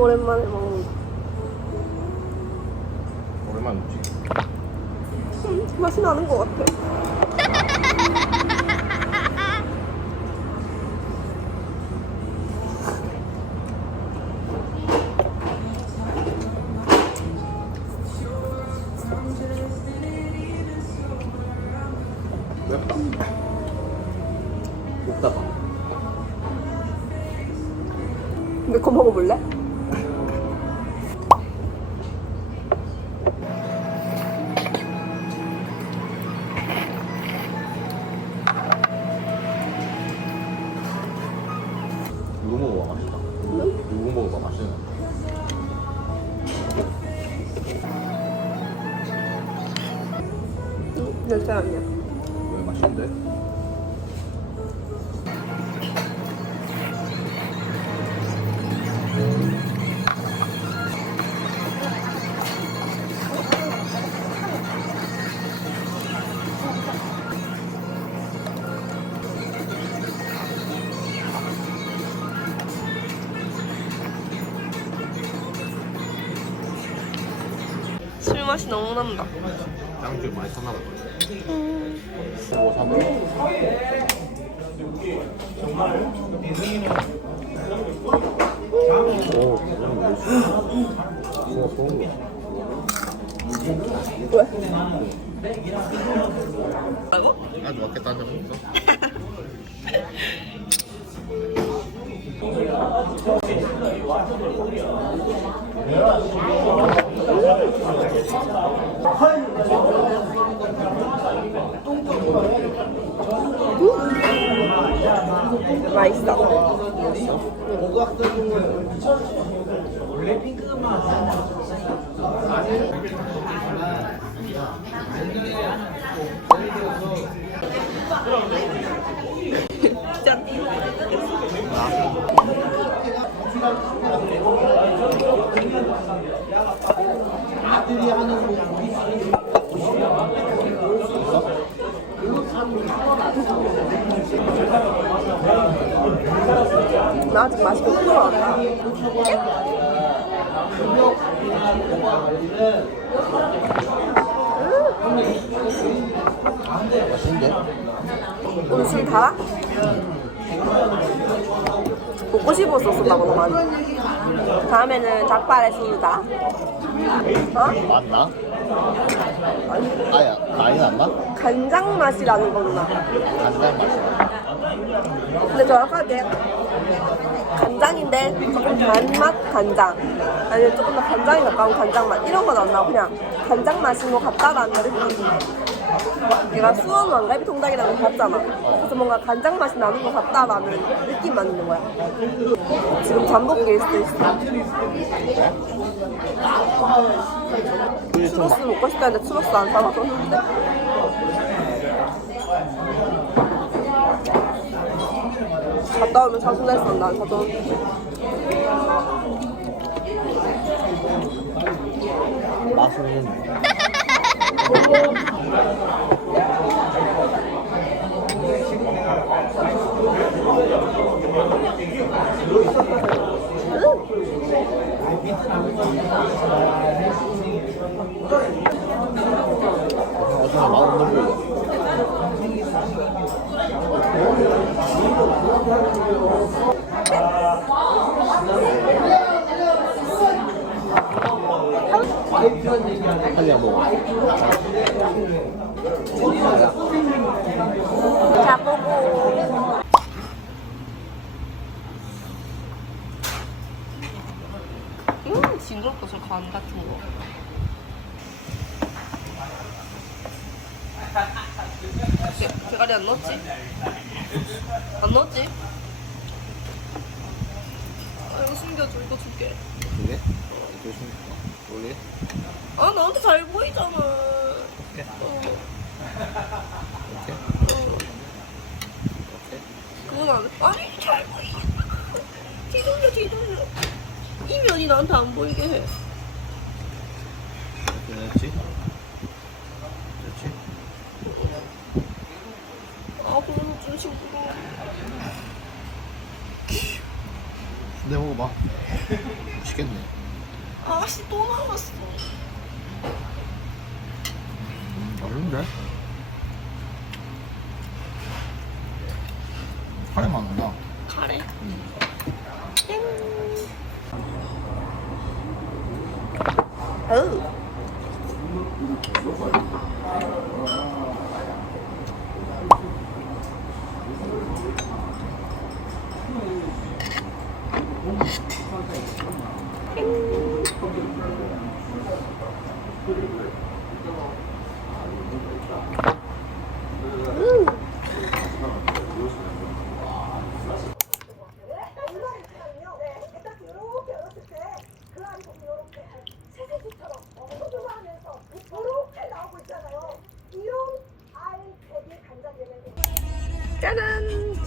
오랜만에 먹는다. 오랜만에 먹지. 음, 맛이 나는 것 같아. 맵다. 먹어볼래? 먹어봐 맛있는 거. 응, 열쇠 아니야. 왜 맛있는데? 맛이 너무 난다. 짱줄 많이 탔나 보다. 15, 3월. 오, 이건 뭐지? 그거 좋은 거야. 왜? 뭐라고? 아주 맞겠다 한 적은 있어? 맛있어. 짠. 나 아직 맛있게 못 들어왔다. 맛있는데? 오늘 술 달아? 먹고 싶었었나 보다 많이. 다음에는 닭발에 술 다. 어? 맞나? 아야, 많이 났나? 간장 맛이라는 거구나. 간장 맛이야. 근데 정확하게 간장인데 조금 단맛 간장. 아니면 조금 더 간장에 가까운 간장 맛. 이런 건 안 나고 그냥 간장 맛인 것 같다라는 느낌 얘가 수원 왕갈비 통닭이라는 거 봤잖아. 그래서 뭔가 간장 맛이 나는 것 같다라는 느낌만 있는 거야. 지금 잠복기일 수도 있어. 추러스 먹고 싶다 했는데 추러스 안 사와서. 했는데 갔다 오면 사준다 했어 난 사줬는데 맛은 어 제 맛 없는 거야. 빨리 안 먹어. 자보고 음 징그럽다 저간 같은 거 대, 대가리 안 넣었지? 안 넣었지? 아 이거 숨겨줘 이거 줄게 그래? 조심. 원래 아 나한테 잘 보이잖아 이렇게 어, 이렇게 어. 이렇게. 그건 안 해. 아니 잘 보이잖아 뒤돌려 뒤돌려 이 면이 나한테 안 보이게 해 했지. 그렇지. 아 그러면 좀 징그러워 내 먹어봐. 맛있겠네. 아씨 또. 음, 맛있는데? 카레 맛난 Vamos lá.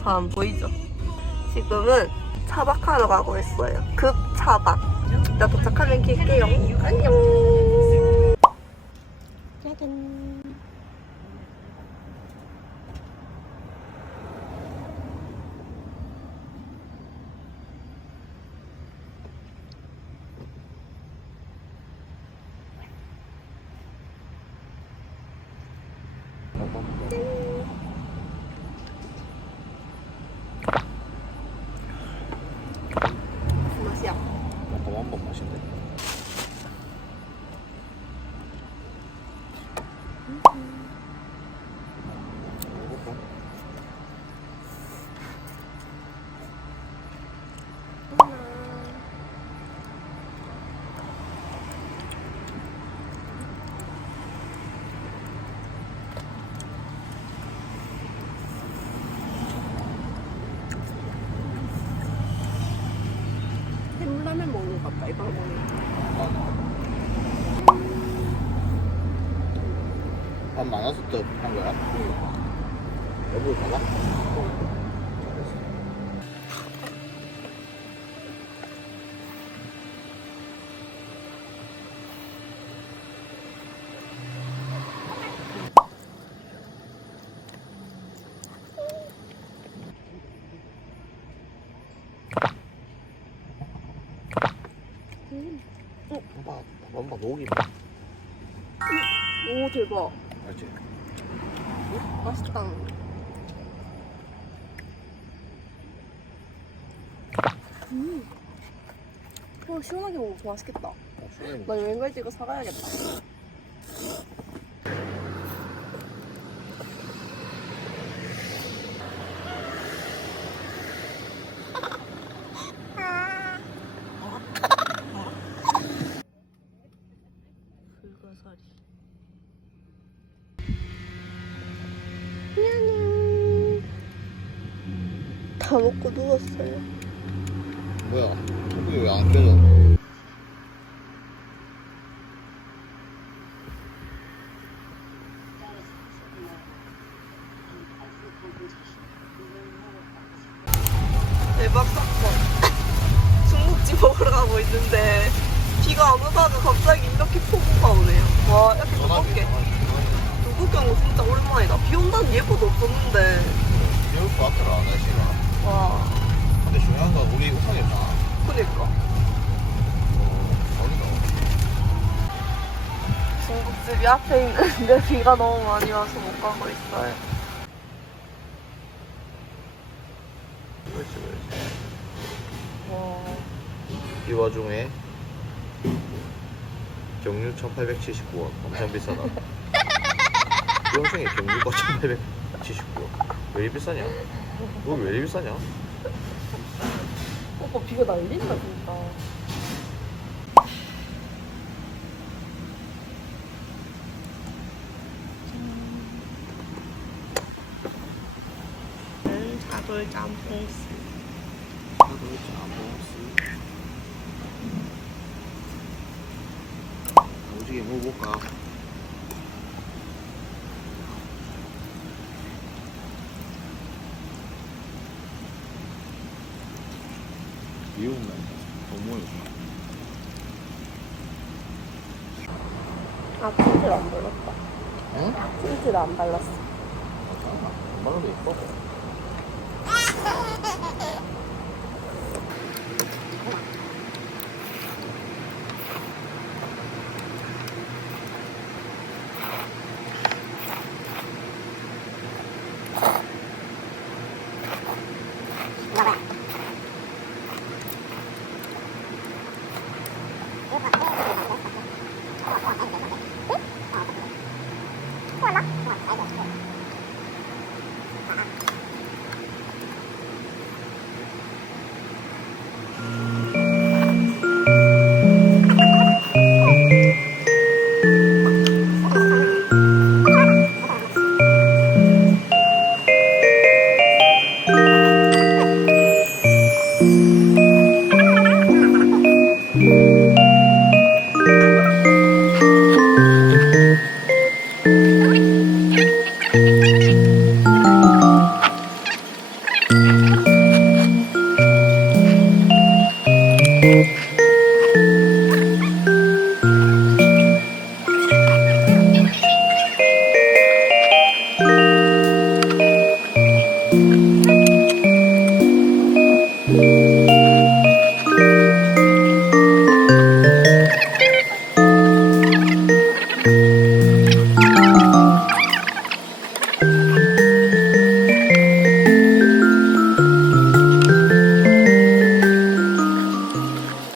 안 보이죠? 지금은 차박하러 가고 있어요. 급 차박. 이따 도착하면 킬게요. 안녕! 짜잔! 무 ama şimdi. Hı hı. 보니. 밥 많아서 또한 거야? 여보 봐봐. 봐봐, 봐. 오, 대박. 알지? 맛있다. 음. 와, 시원하게 먹어서 맛있겠다. 어, 나 여행 갈 때 이거 사가야겠다. 미안해. 다 먹고 누웠어요. 뭐야? 여기 왜안 껴져? 대박 사건. 중국집 먹으러 가고 있는데 비가 안 오다가 갑자기 이렇게 폭우가 오네요. 와 이렇게 무겁게. 누구 경우 진짜 오랜만이다. 비 온다는 예보도 없었는데. 비올 것 같더라, 날씨가. 와 근데 중요한 건 우리 우산이잖아. 그니까. 어디가? 중국집이 앞에 있는데 비가 너무 많이 와서 못 가고 있어요. 그렇지, 그렇지. 와. 이 와중에 경유 1879원 엄청 비싸다 이 영상에 경유가 1879원 왜 이리 비싸냐? 이거 왜 이리 비싸냐? 오빠 비가 날린다 진짜. 음, 차돌 짬뽕스. 오지게 먹어볼까? 미운면 너무 아, 치즈를 안 발랐다. 응? 치즈를 안 발랐어. 엄마는 예뻐 ba? Come on, I don't care. Uh-uh.